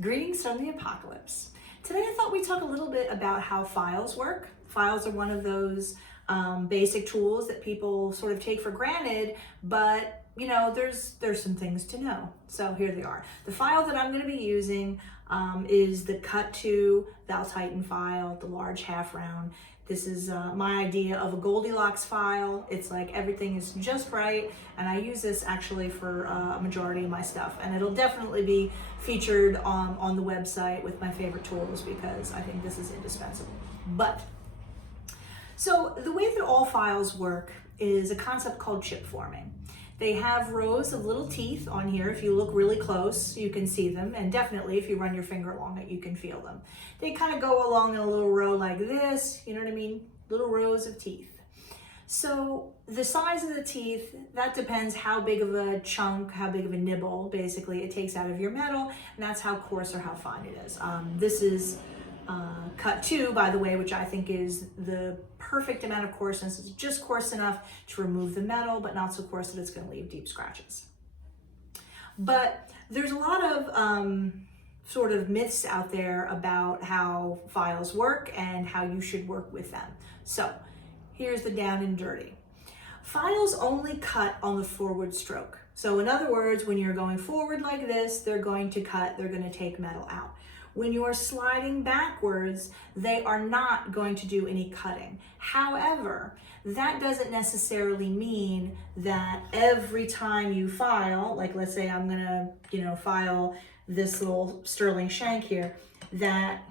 Greetings from the apocalypse. Today I thought we'd talk a little bit about how files work. Files are one of those basic tools that people sort of take for granted, but you know, there's some things to know. So here they are. The file that I'm going to be using is the Cut to Val Titan file, the large half round. This is my idea of a Goldilocks file. It's like everything is just right, and I use this actually for a majority of my stuff, and it'll definitely be featured on the website with my favorite tools because I think this is indispensable. So the way that all files work is a concept called chip forming. They have rows of little teeth on here. If you look really close, you can see them. And definitely, if you run your finger along it, you can feel them. They kind of go along in a little row like this, you know what I mean? Little rows of teeth. So the size of the teeth, that depends how big of a chunk, how big of a nibble, basically, it takes out of your metal. And that's how coarse or how fine it is. This is cut 2, by the way, which I think is the perfect amount of coarseness. It's just coarse enough to remove the metal, but not so coarse that it's going to leave deep scratches. But there's a lot of sort of myths out there about how files work and how you should work with them. So here's the down and dirty. Files only cut on the forward stroke. So in other words, when you're going forward like this, they're going to cut, they're going to take metal out. When you are sliding backwards, they are not going to do any cutting. However, that doesn't necessarily mean that every time you file, like let's say I'm gonna, file this little sterling shank here, that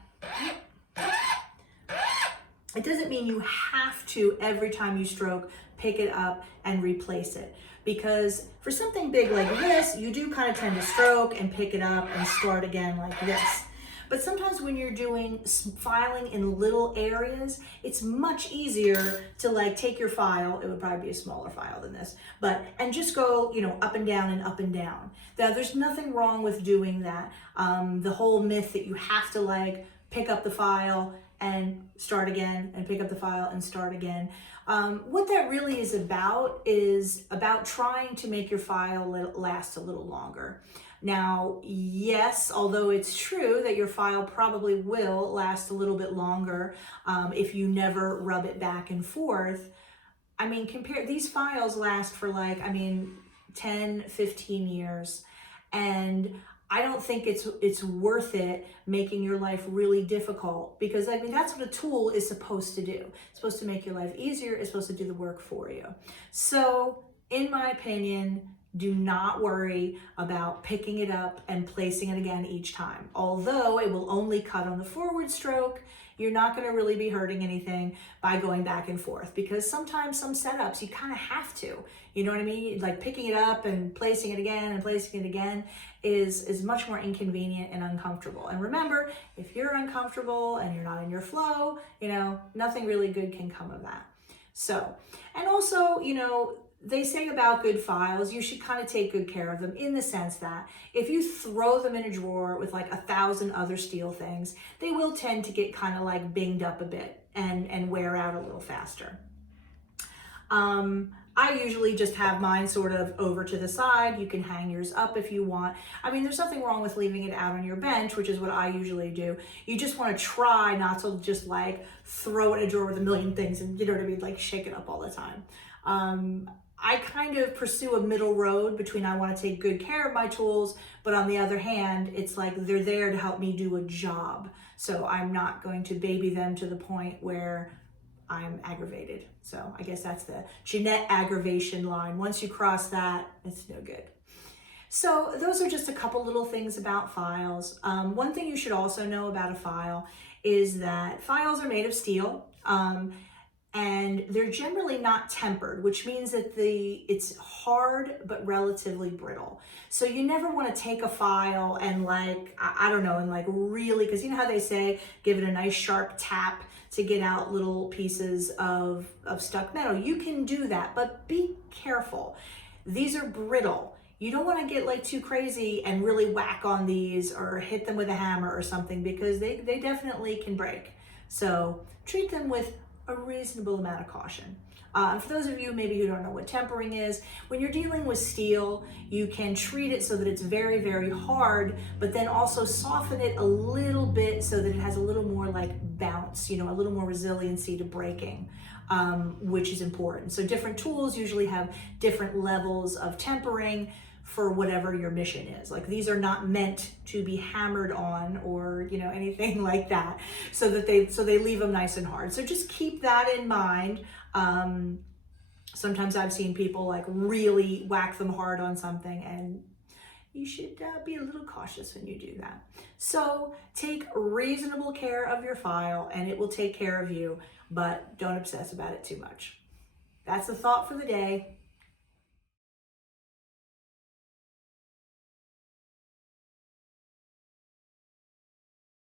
it doesn't mean you have to, every time you stroke, pick it up and replace it. Because for something big like this, you do kind of tend to stroke and pick it up and start again like this. But sometimes when you're doing filing in little areas, it's much easier to like take your file, it would probably be a smaller file than this, and just go, up and down and up and down. Now, there's nothing wrong with doing that. The whole myth that you have to like pick up the file and start again and pick up the file and start again. What that really is about trying to make your file last a little longer. Now, yes, although it's true that your file probably will last a little bit longer if you never rub it back and forth. I mean, these files last for 10, 15 years. And I don't think it's worth it making your life really difficult because that's what a tool is supposed to do. It's supposed to make your life easier. It's supposed to do the work for you. So in my opinion, do not worry about picking it up and placing it again each time. Although it will only cut on the forward stroke, you're not going to really be hurting anything by going back and forth because sometimes some setups you kind of have to. You know what I mean? Like picking it up and placing it again and placing it again is much more inconvenient and uncomfortable. And remember, if you're uncomfortable and you're not in your flow, nothing really good can come of that. So, and also, they say about good files, you should kind of take good care of them in the sense that if you throw them in a drawer with like 1,000 other steel things, they will tend to get kind of like binged up a bit and wear out a little faster. I usually just have mine sort of over to the side. You can hang yours up if you want. There's nothing wrong with leaving it out on your bench, which is what I usually do. You just want to try not to just like throw it in a drawer with a million things and like shake it up all the time. I kind of pursue a middle road between I want to take good care of my tools, but on the other hand, it's like they're there to help me do a job. So I'm not going to baby them to the point where I'm aggravated. So I guess that's the Jeanette aggravation line. Once you cross that, it's no good. So those are just a couple little things about files. One thing you should also know about a file is that files are made of steel. And they're generally not tempered, which means that it's hard but relatively brittle. So you never want to take a file and really, because you know how they say, give it a nice sharp tap to get out little pieces of stuck metal. You can do that, but be careful. These are brittle. You don't want to get too crazy and really whack on these or hit them with a hammer or something because they definitely can break. So treat them with a reasonable amount of caution. For those of you maybe who don't know what tempering is, when you're dealing with steel, you can treat it so that it's very, very hard, but then also soften it a little bit so that it has a little more like bounce, a little more resiliency to breaking, which is important. So different tools usually have different levels of tempering for whatever your mission is. Like these are not meant to be hammered on or anything like that, so they leave them nice and hard. So just keep that in mind. Sometimes I've seen people like really whack them hard on something, and you should be a little cautious when you do that. So take reasonable care of your file and it will take care of you, but don't obsess about it too much. That's the thought for the day.